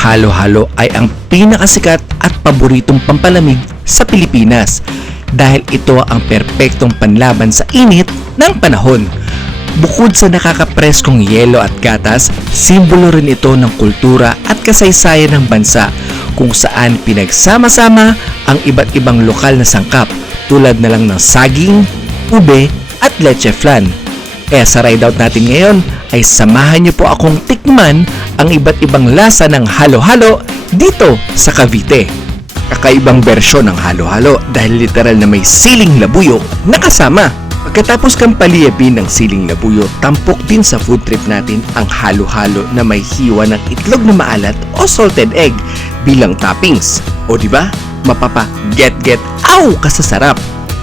halo-halo ay ang pinakasikat at paboritong pampalamig sa Pilipinas dahil ito ang perpektong panlaban sa init ng panahon. Bukod sa nakakapreskong yelo at gatas, simbolo rin ito ng kultura at kasaysayan ng bansa kung saan pinagsama-sama ang iba't ibang lokal na sangkap tulad na lang ng saging, ube at leche flan. Kaya sa ride out natin ngayon ay samahan niyo po akong tikman ang iba't ibang lasa ng halo-halo dito sa Cavite. Kakaibang bersyon ng halo-halo dahil literal na may siling labuyo na kasama. Pagkatapos kang paliyabin ng siling labuyo, tampok din sa food trip natin ang halo-halo na may hiwa ng itlog na maalat o salted egg bilang toppings. O diba? Mapapa-get aw kasasarap!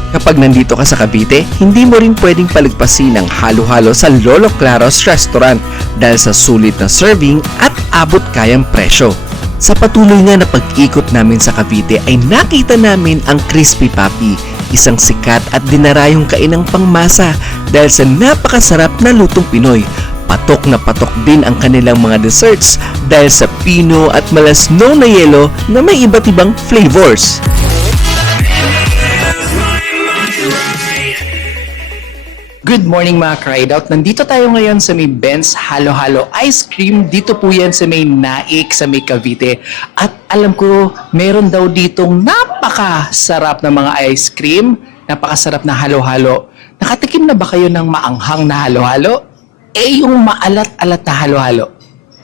Kapag nandito ka sa Cavite, hindi mo rin pwedeng palagpasin ang halo-halo sa Lolo Claros Restaurant dahil sa sulit na serving at abot kayang presyo. Sa patuloy nga na pag-ikot namin sa Cavite ay nakita namin ang Crispy Papi, isang sikat at dinarayong kainang pangmasa dahil sa napakasarap na lutong Pinoy. Patok na patok din ang kanilang mga desserts dahil sa pino at malasno na yelo na may iba't ibang flavors. Good morning mga ka-ride out. Nandito tayo ngayon sa may Ben's Halo-Halo Ice Cream. Dito po yan sa may Naik, sa may Cavite. At alam ko, meron daw ditong napakasarap na mga ice cream. Napakasarap na halo-halo. Nakatikim na ba kayo ng maanghang na halo-halo? Eh, yung maalat-alat na halo-halo.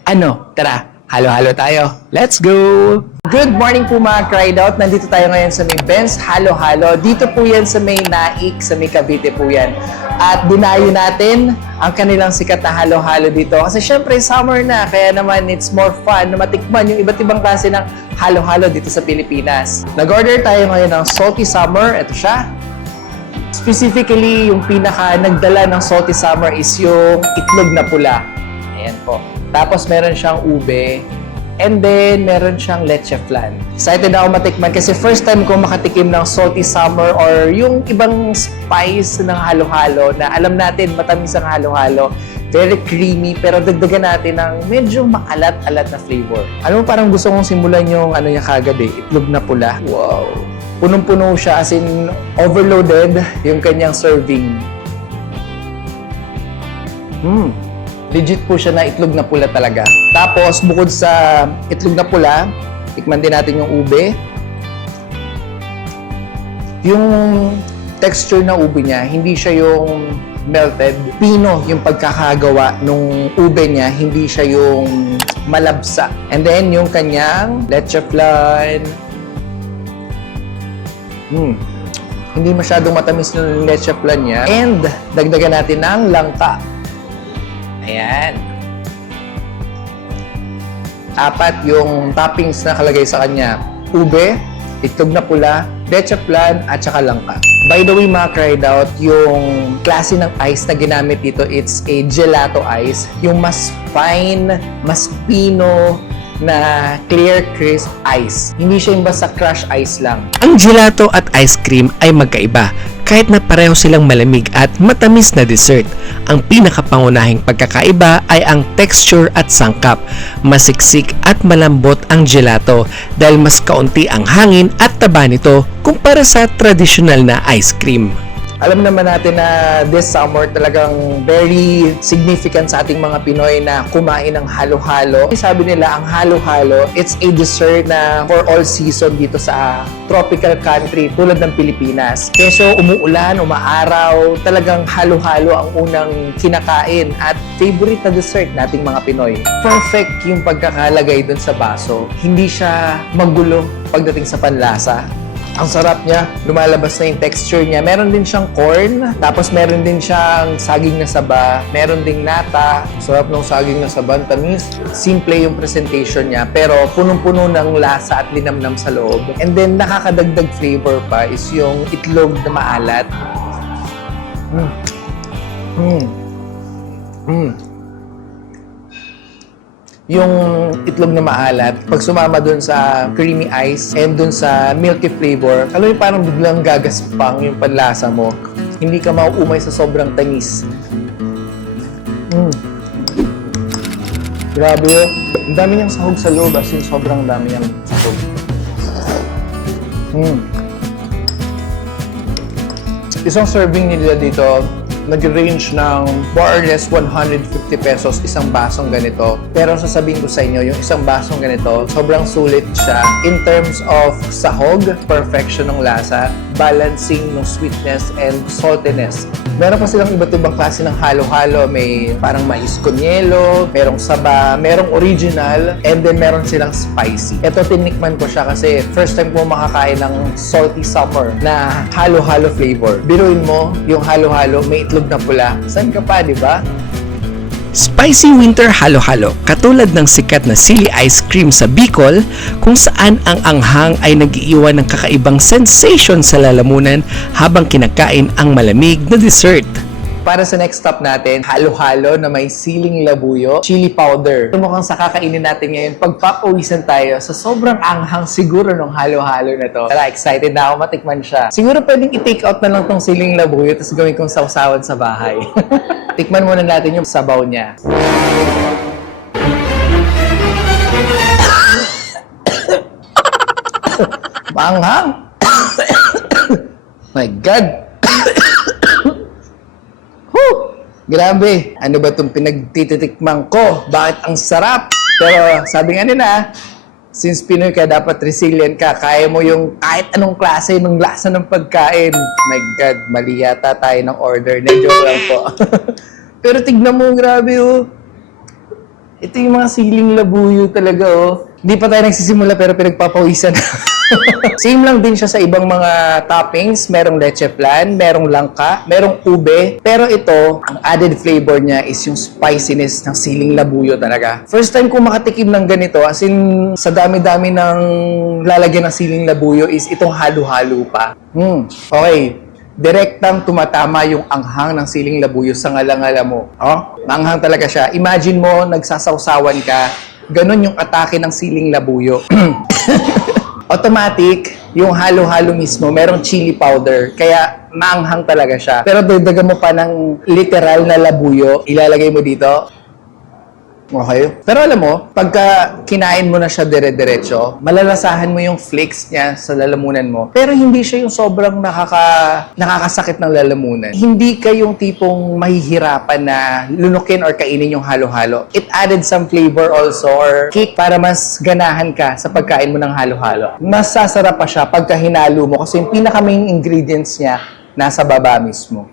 Ano? Tara, halo-halo tayo. Let's go! Good morning po mga ka-ride out. Nandito tayo ngayon sa may Ben's Halo-Halo. Dito po yan sa may Naik, sa may Cavite po yan. At dinayo natin ang kanilang sikat na halo-halo dito. Kasi syempre summer na, kaya naman it's more fun na matikman yung iba't ibang klase ng halo-halo dito sa Pilipinas. Nag-order tayo ngayon ng Salty Summer. Ito siya. Specifically, yung pinaka nagdala ng Salty Summer is yung itlog na pula. Ayan po. Tapos meron siyang ube. And then, meron siyang leche flan. Excited na ako matikman kasi first time ko makatikim ng Salty Summer or yung ibang spice ng halo-halo na alam natin matamis ang halo-halo. Very creamy pero dagdagan natin ng medyo maalat-alat na flavor. Ano mo parang gusto kong simulan yung ano niya kagad itlog na pula. Wow! Punong-puno siya as in overloaded yung kanyang serving. Legit po siya na itlog na pula talaga. Tapos, bukod sa itlog na pula, tikman din natin yung ube. Yung texture ng ube niya, hindi siya yung melted. Pino yung pagkakagawa nung ube niya, hindi siya yung malabsa. And then, yung kanyang leche flan. Hindi masyadong matamis yung leche flan niya. And, dagdagan natin ng langka. Ayan. 4 yung toppings na kalagay sa kanya. Ube, itlog na pula, leche flan, at saka langka. By the way, mga ka-ride out, yung klase ng ice na ginamit dito, it's a gelato ice. Yung mas fine, mas pino, na clear crisp ice. Hindi siya yung basta crush ice lang. Ang gelato at ice cream ay magkaiba. Kahit na pareho silang malamig at matamis na dessert, ang pinakapangunahing pagkakaiba ay ang texture at sangkap. Masiksik at malambot ang gelato dahil mas kaunti ang hangin at taba nito kumpara sa traditional na ice cream. Alam naman natin na this summer talagang very significant sa ating mga Pinoy na kumain ng halo-halo. Sabi nila ang halo-halo, it's a dessert na for all season dito sa tropical country tulad ng Pilipinas. Keso umuulan, umaaraw, talagang halo-halo ang unang kinakain at favorite na dessert nating mga Pinoy. Perfect yung pagkakalagay dun sa baso. Hindi siya magulo pagdating sa panlasa. Ang sarap niya, lumalabas na yung texture niya. Meron din siyang corn, tapos meron din siyang saging na saba, meron ding nata. Sarap ng saging na saba, tamis. Simple yung presentation niya, pero punong-puno ng lasa at linamnam sa loob. And then nakakadagdag flavor pa is yung itlog na maalat. Yung itlog na maalat, pag sumama dun sa creamy ice and dun sa milky flavor, alam mo parang biglang gagaspang yung panlasa mo. Hindi ka mauumay sa sobrang tamis. Grabe yun. Ang dami niyang sahog sa loob, as in sobrang dami niyang sahog. Isang serving nila dito, nag-range ng more or less 150 pesos isang basong ganito. Pero sasabihin ko sa inyo, yung isang basong ganito, sobrang sulit siya in terms of sahog, perfection ng lasa, balancing ng sweetness and saltiness. Meron pa silang iba't ibang klase ng halo-halo. May parang mais con yelo, merong saba, merong original, and then meron silang spicy. Ito, tinikman ko siya kasi first time ko makakain ng salty summer na halo-halo flavor. Biruin mo, yung halo-halo, may itlog na pula. Saan ka pa, di ba? Spicy winter halo-halo, katulad ng sikat na sili ice cream sa Bicol, kung saan ang anghang ay nag-iiwan ng kakaibang sensation sa lalamunan habang kinakain ang malamig na dessert. Para sa next stop natin, halo-halo na may siling labuyo, chili powder. Mukhang sa kakainin natin ngayon, pagpapawisan tayo sa sobrang anghang siguro ng halo-halo na to. Tara, excited na ako matikman siya. Siguro pwedeng i-take out na lang tong siling labuyo tapos gawin kong sausawan sa bahay. Tikman muna natin yung sabaw niya. Maanghang! My God! Grabe! Ano ba itong pinagtititikman ko? Bakit ang sarap? Pero sabi nga nila, since Pinoy ka, dapat resilient ka. Kaya mo yung kahit anong klase ng lasa ng pagkain. My God, mali yata tayo ng order. Na-joke lang po. Pero tignan mo, grabe oh. Ito yung mga siling labuyo talaga oh. Hindi pa tayo nagsisimula pero pinagpapawisan. Same lang din siya sa ibang mga toppings. Merong leche flan, merong langka, merong ube. Pero ito, ang added flavor niya is yung spiciness ng siling labuyo talaga. First time ko makatikim ng ganito, as in sa dami-dami ng lalagyan ng siling labuyo is itong halo-halo pa. Okay. Direktang tumatama yung anghang ng siling labuyo sa ngala-ngala mo. Oh, anghang talaga siya. Imagine mo, nagsasawsawan ka, ganun yung atake ng siling labuyo. Automatic, yung halo-halo mismo, merong chili powder, kaya maanghang talaga siya. Pero dagdagan mo pa ng literal na labuyo, ilalagay mo dito. Okay. Pero alam mo, pagka kinain mo na siya dire-diretso, malalasahan mo yung flakes niya sa lalamunan mo. Pero hindi siya yung sobrang nakakasakit ng lalamunan. Hindi ka yung tipong mahihirapan na lunukin or kainin yung halo-halo. It added some flavor also or kick para mas ganahan ka sa pagkain mo ng halo-halo. Mas sasarap pa siya pagka hinalo mo kasi yung pinaka-main ingredients niya nasa baba mismo.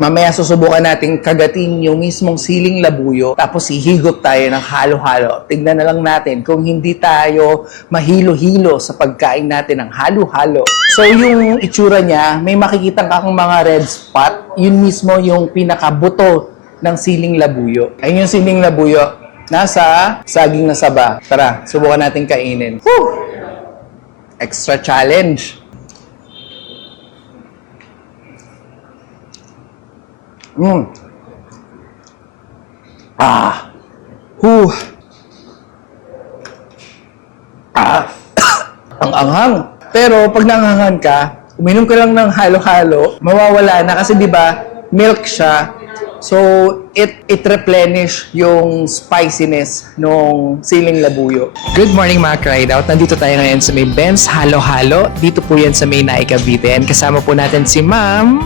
Mamaya susubukan natin kagatin yung mismong siling labuyo tapos ihigop tayo ng halo-halo. Tignan na lang natin kung hindi tayo mahilo-hilo sa pagkain natin ng halo-halo. So yung itsura niya, may makikita kang mga red spot. Yun mismo yung pinakabuto ng siling labuyo. Ayun yung siling labuyo. Nasa saging na saba. Tara, subukan natin kainin. Whew! Extra challenge. Ang anghang. Pero pag nanganghan ka, uminom ka lang ng halo-halo, mawawala na kasi 'di ba, milk siya. So it replenish yung spiciness nung siling labuyo. Good morning mga ka-ride out. Nandito tayo ngayon sa may Ben's Halo-Halo. Dito po yan sa may Nai Cavite. And kasama po natin si Ma'am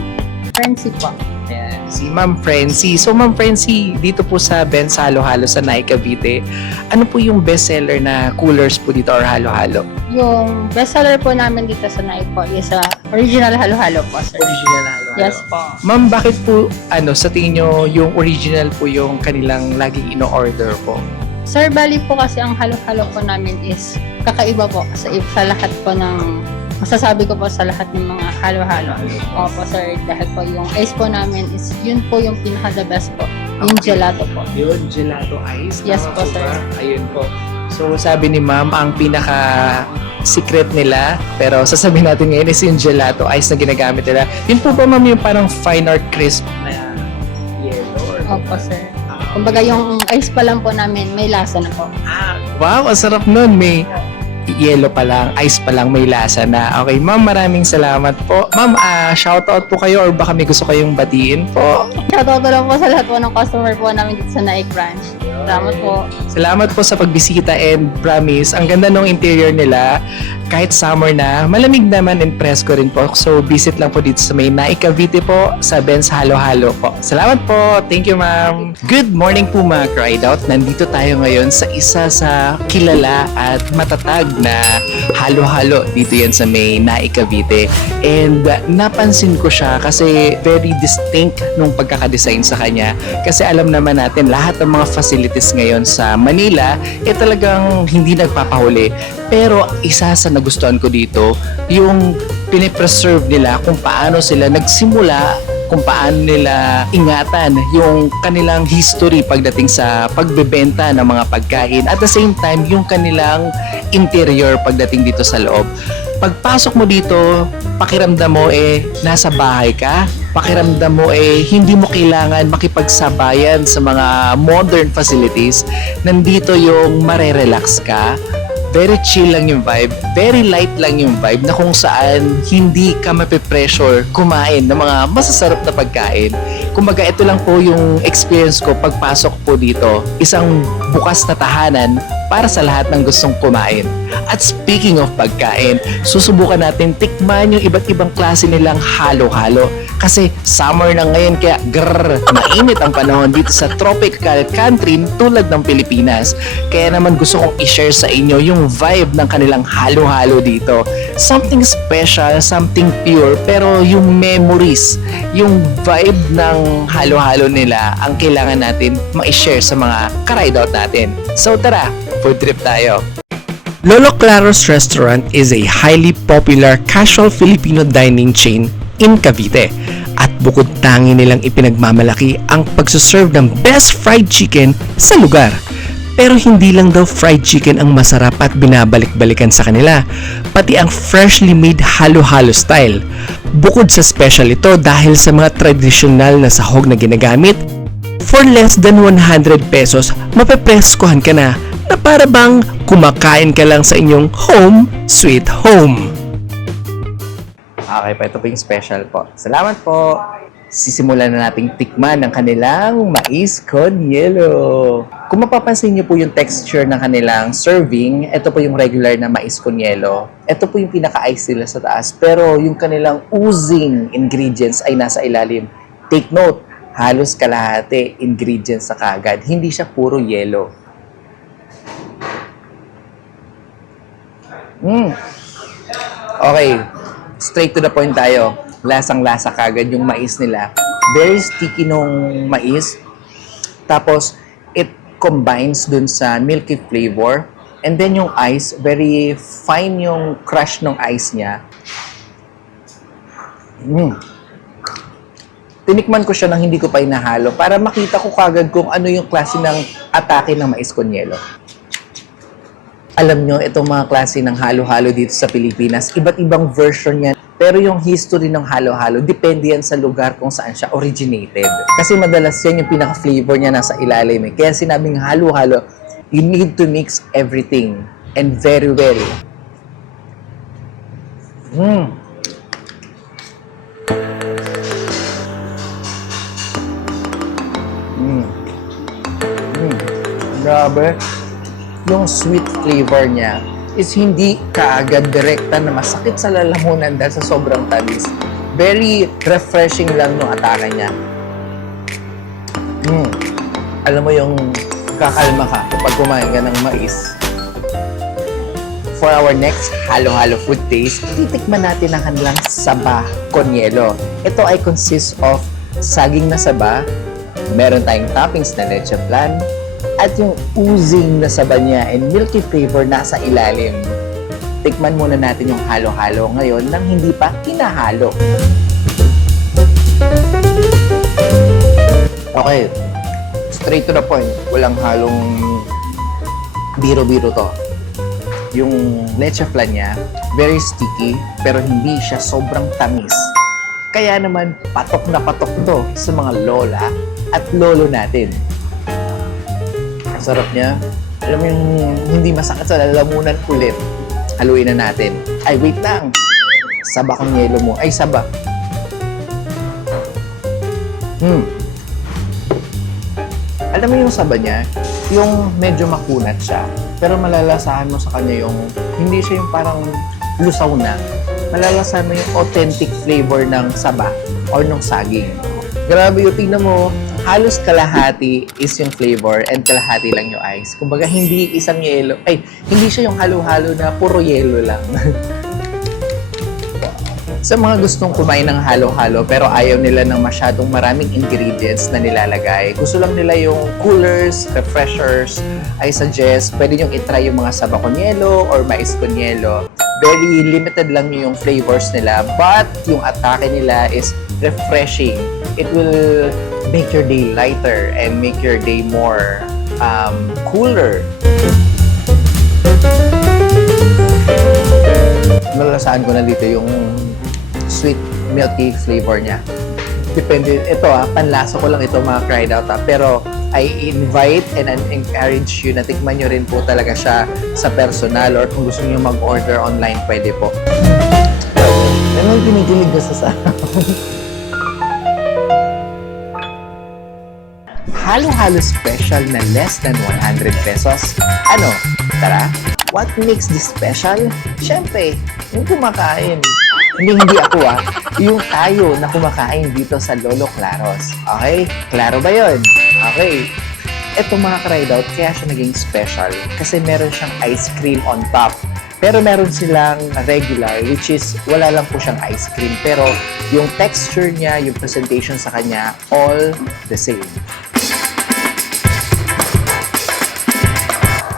Frenzy po. Ayan, si Ma'am Frenzy. So Ma'am Frenzy, dito po sa Ben's Halo-Halo sa Nai Cavite, ano po yung bestseller na coolers po dito or halo-halo? Yung bestseller po namin dito sa Nai po is original halo-halo po, sir. Original halo-halo. Yes po. Ma'am, bakit po, sa tingin nyo, yung original po yung kanilang laging ino-order po? Sir, bali po kasi ang halo-halo po namin is kakaiba po sa lahat po ng masasabi ko po sa lahat ng mga halo-halo. Opo, sir. Dahil po yung ice po namin is yun po yung pinaka-the best po. Yung gelato po. Yun, gelato ice. Yes Tama po, sir. ba? Ayun po. So, sabi ni Ma'am, ang pinaka-secret nila, pero sasabihin natin ngayon is yung gelato ice na ginagamit nila. Yun po ba, Ma'am, yung parang fine art crisp na yellow? Opo, sir. Kumbaga yung ice pa lang po namin, may lasa na po. Wow, ang sarap nun. yelo pa lang, ice pa lang, may lasa na. Okay, ma'am, maraming salamat po. Ma'am, shoutout po kayo or baka may gusto kayong batiin po. Shoutout lang po sa lahat po ng customer po namin dito sa Naik branch. Salamat po. Salamat po sa pagbisita and promise, ang ganda ng interior nila. Kahit summer na, malamig naman and presko rin po. So, visit lang po dito sa may Naik Cavite po sa Ben's Halo Halo po. Salamat po. Thank you, ma'am. Good morning po mga Cried Out. Nandito tayo ngayon sa isa sa kilala at matatag na halo-halo dito yan sa may Naik Cavite. And napansin ko siya kasi very distinct nung pagkakadesign sa kanya. Kasi alam naman natin lahat ng mga facilities ngayon sa Manila talagang hindi nagpapahuli. Pero isa sa nagustuhan ko dito, yung pinipreserve nila kung paano sila nagsimula, kung paano nila ingatan yung kanilang history pagdating sa pagbebenta ng mga pagkain. At the same time, yung kanilang interior pagdating dito sa loob. Pagpasok mo dito, pakiramdam mo nasa bahay ka. Pakiramdam mo hindi mo kailangan makipagsabayan sa mga modern facilities. Nandito yung marerelax ka. Very chill lang yung vibe, very light lang yung vibe na kung saan hindi ka mapipressure kumain ng mga masasarap na pagkain. Kumbaga ito lang po yung experience ko pagpasok po dito. Isang bukas na tahanan para sa lahat ng gustong kumain. At speaking of pagkain, susubukan natin tikman yung iba't ibang klase nilang halo-halo. Kasi summer na ngayon kaya mainit ang panahon dito sa tropical country tulad ng Pilipinas. Kaya naman gusto kong i-share sa inyo yung vibe ng kanilang halo-halo dito. Something special, something pure, pero yung memories, yung vibe ng halo-halo nila ang kailangan natin ma-share sa mga ka-ride out natin. So tara, food trip tayo. Lolo Claro's Restaurant is a highly popular casual Filipino dining chain in Cavite at bukod tangi nilang ipinagmamalaki ang pagsuserve ng best fried chicken sa lugar. Pero hindi lang daw fried chicken ang masarap at binabalik-balikan sa kanila, pati ang freshly made halo-halo style. Bukod sa special ito dahil sa mga tradisyonal na sahog na ginagamit, for less than 100 pesos, mapepreskohan ka na para bang kumakain ka lang sa inyong home sweet home. Okay pa, ito po yung special po. Salamat po. Sisimulan na nating tikman ng kanilang mais con yelo. Kung mapapansin niyo po yung texture ng kanilang serving, ito po yung regular na mais con yelo. Ito po yung pinaka-ice nila sa taas. Pero yung kanilang oozing ingredients ay nasa ilalim. Take note, halos kalahati ingredients sa kagad. Hindi siya puro yelo. Okay, straight to the point tayo. Lasang-lasa kagad yung mais nila. Very sticky nung mais. Tapos, it combines dun sa milky flavor. And then yung ice, very fine yung crush ng ice niya. Tinikman ko siya nang hindi ko pa inahalo para makita ko kagad kung ano yung klase ng atake ng mais con yelo. Alam nyo, itong mga klase ng halo-halo dito sa Pilipinas, iba't ibang version yan. Pero yung history ng halo-halo, depende yan sa lugar kung saan siya originated. Kasi madalas yan yung pinaka-flavor niya nasa ilalim. Kaya sinabing halo-halo, you need to mix everything and very well. Grabe. Yung sweet flavor niya is hindi kaagad direkta na masakit sa lalamunan dahil sa sobrang tamis. Very refreshing lang yung atake niya. Alam mo yung kakalma ka kapag kumain ka ng mais. For our next halo-halo food taste, titikman natin ang kanilang saba con yelo. Ito ay consists of saging na saba, meron tayong toppings na leche flan, at yung oozing na saba niya and milky flavor nasa ilalim. Tikman muna natin yung halo-halo ngayon nang hindi pa hinahalo. Okay, straight to the point. Walang halong biro-biro to. Yung leche flan niya, very sticky pero hindi siya sobrang tamis. Kaya naman patok na patok to sa mga lola at lolo natin. Sarap niya. Alam mo yung hindi masakit sa lalamunan ulit. Haluin na natin. Ay, wait lang. Saba kong yelo mo. Ay, saba. Alam mo yung saba niya, yung medyo makunat siya, pero malalasahan mo sa kanya yung, hindi siya yung parang lusaw na. Malalasahan mo yung authentic flavor ng saba or ng saging. Grabe yung tingnan mo, halos kalahati is yung flavor and kalahati lang yung ice. Kumbaga, hindi isang yelo, ay, hindi siya yung halo-halo na puro yelo lang. Sa mga gustong kumain ng halo-halo pero ayaw nila ng masyadong maraming ingredients na nilalagay, gusto lang nila yung coolers, refreshers, I suggest pwede nyo itry yung mga saba con hielo or mais con hielo. Very limited lang yung flavors nila, but yung atake nila is refreshing. It will make your day lighter and make your day more cooler. Nalasahan ko na dito yung sweet milky flavor niya. Depende, ito panlasa ko lang ito mga cried out pero I invite and encourage you na tikman nyo rin po talaga siya sa personal or kung gusto niyo mag-order online, pwede po. Ano yung kinikilig ko sa Halo-halo special na less than 100 pesos. Ano? Tara, what makes this special? Siyempre, yung kumakain. Hindi ako yung tayo na kumakain dito sa Lolo Claros. Okay? Klaro ba yun? Okay. Ito mga cried out, kaya siya naging special kasi meron siyang ice cream on top. Pero meron silang regular, which is wala lang po siyang ice cream. Pero yung texture niya, yung presentation sa kanya, all the same.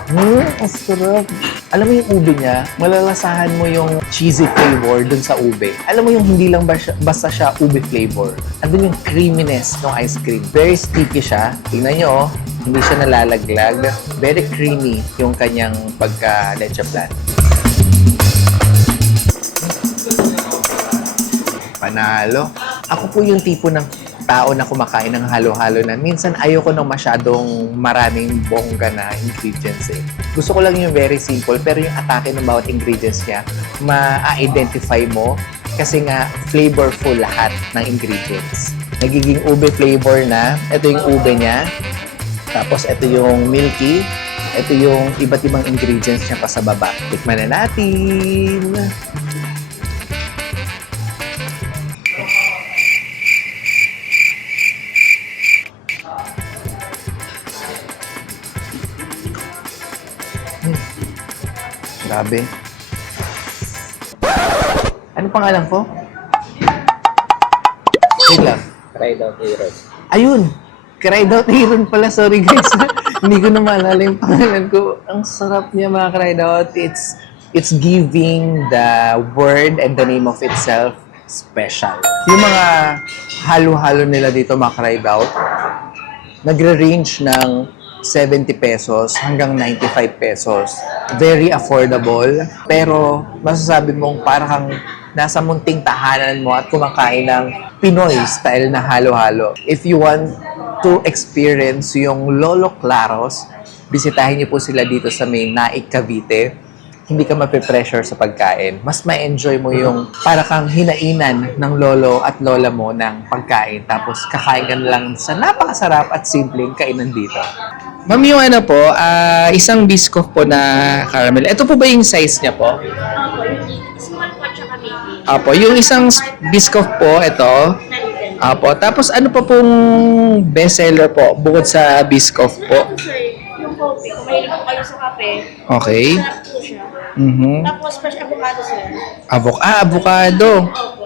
Ang sarap. Alam mo yung ube niya, malalasahan mo yung cheesy flavor dun sa ube. Alam mo yung hindi lang basta siya ube flavor. Andun yung creaminess ng ice cream. Very sticky siya. Tingnan nyo, hindi siya nalalaglag. Very creamy yung kanyang pagka-leche flan. Panalo. Ako po yung tipo ng tao na kumakain ng halo-halo na minsan ayoko ng masyadong maraming bongga na ingredients eh. Gusto ko lang yung very simple pero yung atake ng bawat ingredients niya ma-identify mo kasi nga flavorful lahat ng ingredients. Nagiging ube flavor na. Ito yung ube niya. Tapos ito yung milky. Ito yung iba't ibang ingredients niya pa sa baba. Tikman na natin! Grabe. Ano pangalan ko? Wait lang. Cried out Aaron. Ayun! Cried out Aaron pala. Sorry guys. Hindi ko na maalala yung pangalan ko. Ang sarap niya mga cried out. It's giving the word and the name of itself special. Yung mga halo-halo nila dito mga cried out, nagre-range ng 70 pesos hanggang 95 pesos. Very affordable. Pero masasabi mong parang nasa munting tahanan mo at kumakain ng Pinoy style na halo-halo. If you want to experience yung Lolo Claros, bisitahin niyo po sila dito sa may Naik, Cavite. Hindi ka mape-pressure sa pagkain. Mas ma-enjoy mo yung para kang hinainan ng lolo at lola mo ng pagkain. Tapos kakain ka na lang sa napakasarap at simpleng kainan dito. Ma'am, yung ano po, isang biscoff po na caramel. Ito po ba yung size niya po? Small po tsaka baby. Apo, yung isang biscoff po, ito. Apo, tapos ano pa pong bestseller po bukod sa biscoff po? Ito sir, yung coffee. Kung mahilig po kayo sa kape, Okay. sarap po siya. Mhm. Tapos fresh avocado sir. Avocado. Opo.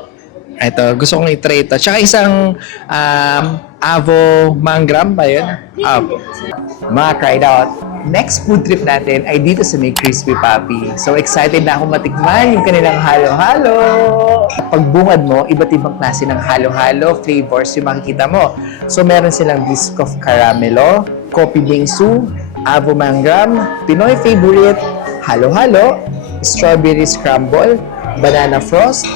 Ito, gusto kong i-try ito. Tsaka isang avo mangram ba yun? Apo. Mga cried out, next food trip natin ay dito sa may Crispy Papi. So excited na ako matikman yung kanilang halo-halo. Pagbungad mo, iba't ibang klase ng halo-halo flavors yung makikita mo. So meron silang biscoff caramelo, coffee bingsu, avo mangram, Pinoy favorite, halo-halo, strawberry scramble, banana frost,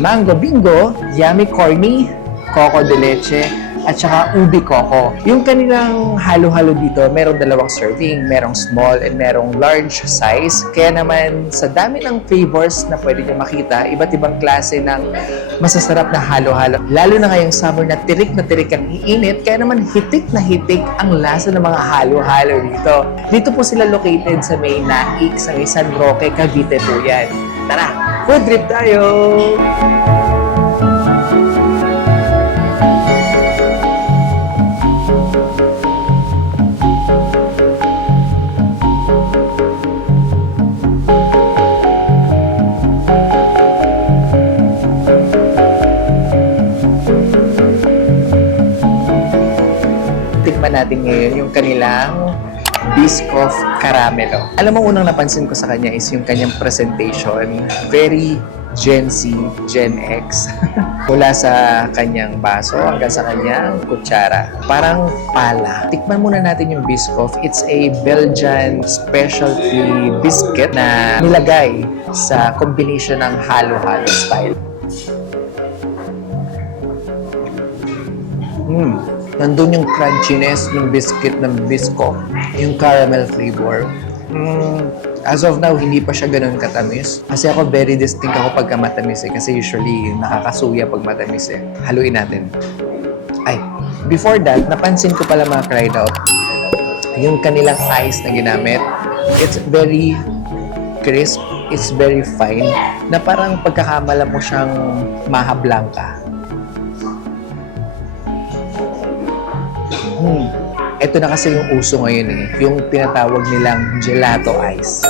mango bingo, yummy corny, coco de leche, at saka ubi coco. Yung kanilang halo-halo dito, merong dalawang serving, merong small and merong large size. Kaya naman sa dami ng flavors na pwede nyo makita, iba't ibang klase ng masasarap na halo-halo. Lalo na ngayong summer na tirik ang iinit, kaya naman hitik na hitik ang lasa ng mga halo-halo dito. Dito po sila located sa may Naik, sa may San Roque, Cavite po yan. Tara, food trip tayo! Tikman natin ngayon yung kanilang Biscoff Caramelo. Alam mo, unang napansin ko sa kanya is yung kanyang presentation. Very Gen Z, Gen X. Mula sa kanyang baso hanggang sa kanyang kutsara. Parang pala. Tikman muna natin yung Biscoff. It's a Belgian specialty biscuit na nilagay sa combination ng halo-halo style. Nandun yung crunchiness ng biscuit ng Biscoff, yung caramel flavor. As of now, hindi pa siya ganun katamis. Kasi ako, very distinct ako pagka matamis eh. Kasi usually, nakakasuya pag matamis eh. Haluin natin. Ay, before that, napansin ko pala mga cried out, yung kanilang ice na ginamit, it's very crisp, it's very fine, na parang pagkakamala mo siyang Maha Blanca. Ito na kasi yung uso ngayon eh, yung tinatawag nilang gelato ice.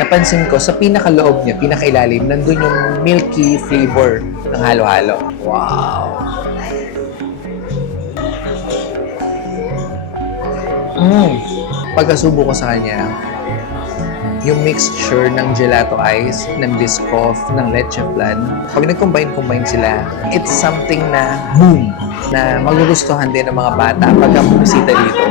Napansin ko, sa pinakaloob niya, pinakailalim, nandun yung milky flavor ng halo-halo. Wow! Pagkasubo ko sa kanya, yung mixture ng gelato ice, ng Biscoff, ng leche flan, pag nag-combine sila, it's something na boom! Na magugustuhan din ng mga bata pagka bumisita dito.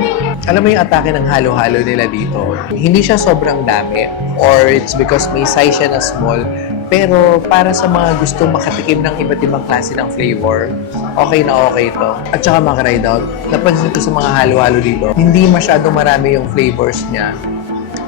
Alam mo yung atake ng halo-halo nila dito, hindi siya sobrang dami or it's because may size siya na small, pero para sa mga gustong makatikim ng iba't ibang klase ng flavor, okay na okay ito. At saka mga ride out, napansin ko sa mga halo-halo dito, hindi masyadong marami yung flavors niya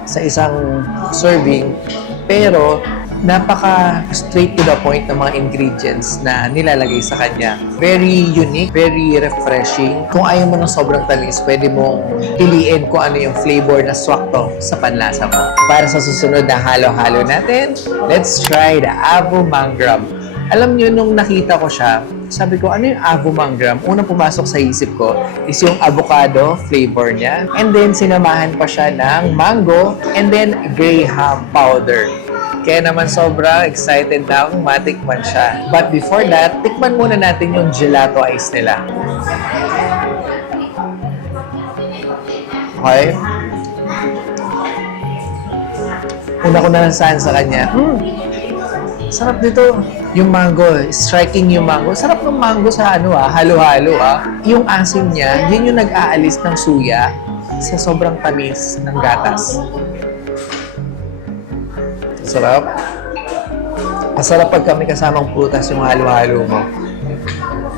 sa isang serving, pero napaka straight to the point ng mga ingredients na nilalagay sa kanya. Very unique, very refreshing. Kung ayaw mo ng sobrang tamis, pwede mong piliin kung ano yung flavor na swakto sa panlasa mo. Para sa susunod na halo-halo natin, let's try the Avo Mangram. Alam nyo, nung nakita ko siya, sabi ko, ano yung Avo Mangram? Unang pumasok sa isip ko is yung avocado flavor niya. And then, sinamahan pa siya ng mango and then graham powder. Kaya naman sobrang excited na akong matikman siya. But before that, tikman muna natin yung gelato ice nila. Okay? Una ko na nasahan sa kanya. Sarap dito. Yung mango, striking yung mango. Sarap ng mango sa halo-halo Yung asim niya, yun yung nag-aalis ng suya sa sobrang tamis ng gatas. Sarap. Masarap pag kami kasamang prutas yung halo-halo mo.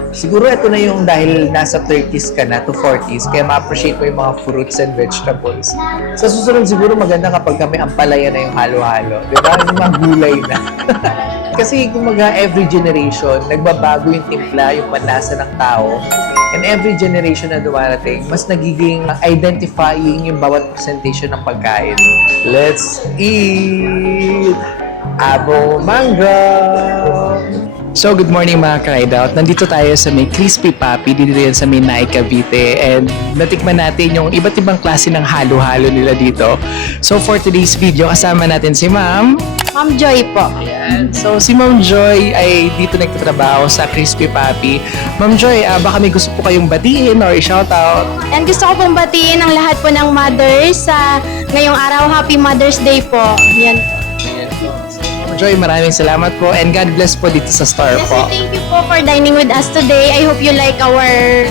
Siguro ito na yung dahil nasa 30s ka na to 40s, kaya ma-appreciate mo yung mga fruits and vegetables. Sa susunod siguro maganda kapag kami ampalaya na yung halo-halo. Diba? Yung mga gulay na. Kasi kumaga every generation, nagbabago yung timpla, yung panlasa ng tao. And every generation na dumarating, mas nagiging identifying yung bawat presentation ng pagkain. Let's eat! Avo Mangram! So, good morning mga ka-ride-out. Nandito tayo sa may Crispy Papi, dito yan sa may Naik, Cavite. And natikman natin yung iba't ibang klase ng halo-halo nila dito. So, for today's video, kasama natin si Ma'am. Ma'am Joy po. Ayan. So, si Ma'am Joy ay dito nagtatrabaho sa Crispy Papi. Ma'am Joy, baka may gusto po kayong batiin or i-shoutout. And gusto ko pong batiin ang lahat po ng mothers sa ngayong araw. Happy Mother's Day po. Yan. Joy, maraming salamat po and God bless po dito sa store Yes, po. thank you po for dining with us today. I hope you like our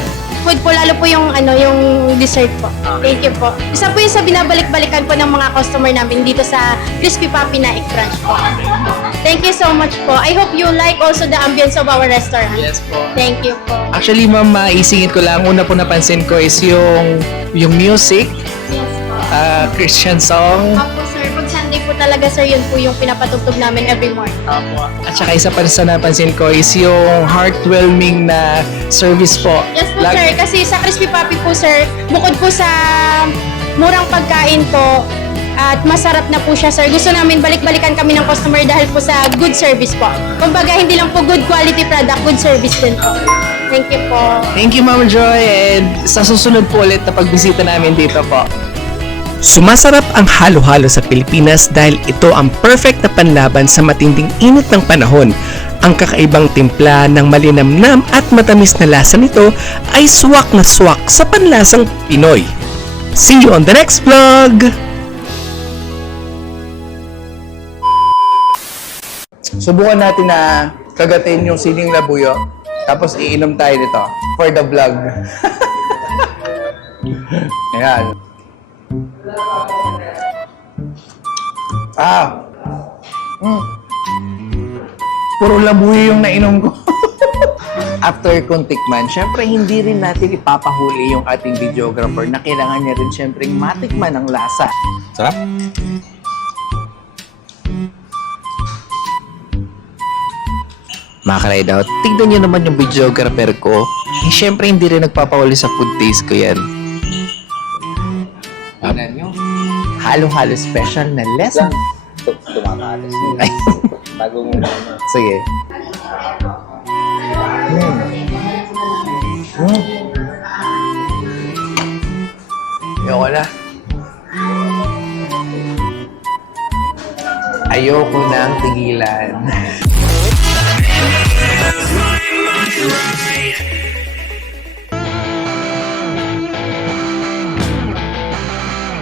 food po, lalo po yung yung dessert po. Thank you po. Isa po yung sa binabalik-balikan po ng mga customer namin dito sa Crispy Papi na Egg Crunch po. Thank you so much po. I hope you like also the ambience of our restaurant. Yes po. Thank you po. Actually, ma'am, maisingit ko lang. Una po napansin ko is yung music, Yes po. Christian song. Opo sir, pag Sunday po talaga sir, yun po yung pinapatugtog namin every morning. At saka isa pa sa napansin ko is yung heartwarming na service po. Yes po sir, kasi sa Crispy Papi po sir, bukod po sa murang pagkain po, at masarap na po siya sir. Gusto namin balik-balikan kami ng customer dahil po sa good service po. Kumbaga hindi lang po good quality product, good service din po. Thank you po. Thank you, Ma'am Joy. And sa susunod po ulit na pagbisita namin dito po. Sumasarap ang halo-halo sa Pilipinas dahil ito ang perfect na panlaban sa matinding init ng panahon. Ang kakaibang timpla ng malinamnam at matamis na lasa nito ay swak na swak sa panlasang Pinoy. See you on the next vlog! Subukan natin na kagatin yung siling labuyo. Tapos iinom tayo nito for the vlog. Ayan. Puro labuyo yung nainom ko. After kong tikman, syempre hindi rin natin ipapahuli yung ating videographer na kailangan niya rin syempre matikman ang lasa. Sarap? Mga ka-ride out, tignan nyo naman yung videographer ko. Eh, syempre hindi rin nagpapahuli sa food taste ko yan. Tignan nyo. Halo-halo special na lesson. Tumatalas. Ay, Bagong sige. Ayoko na. Ayoko nang tigilan.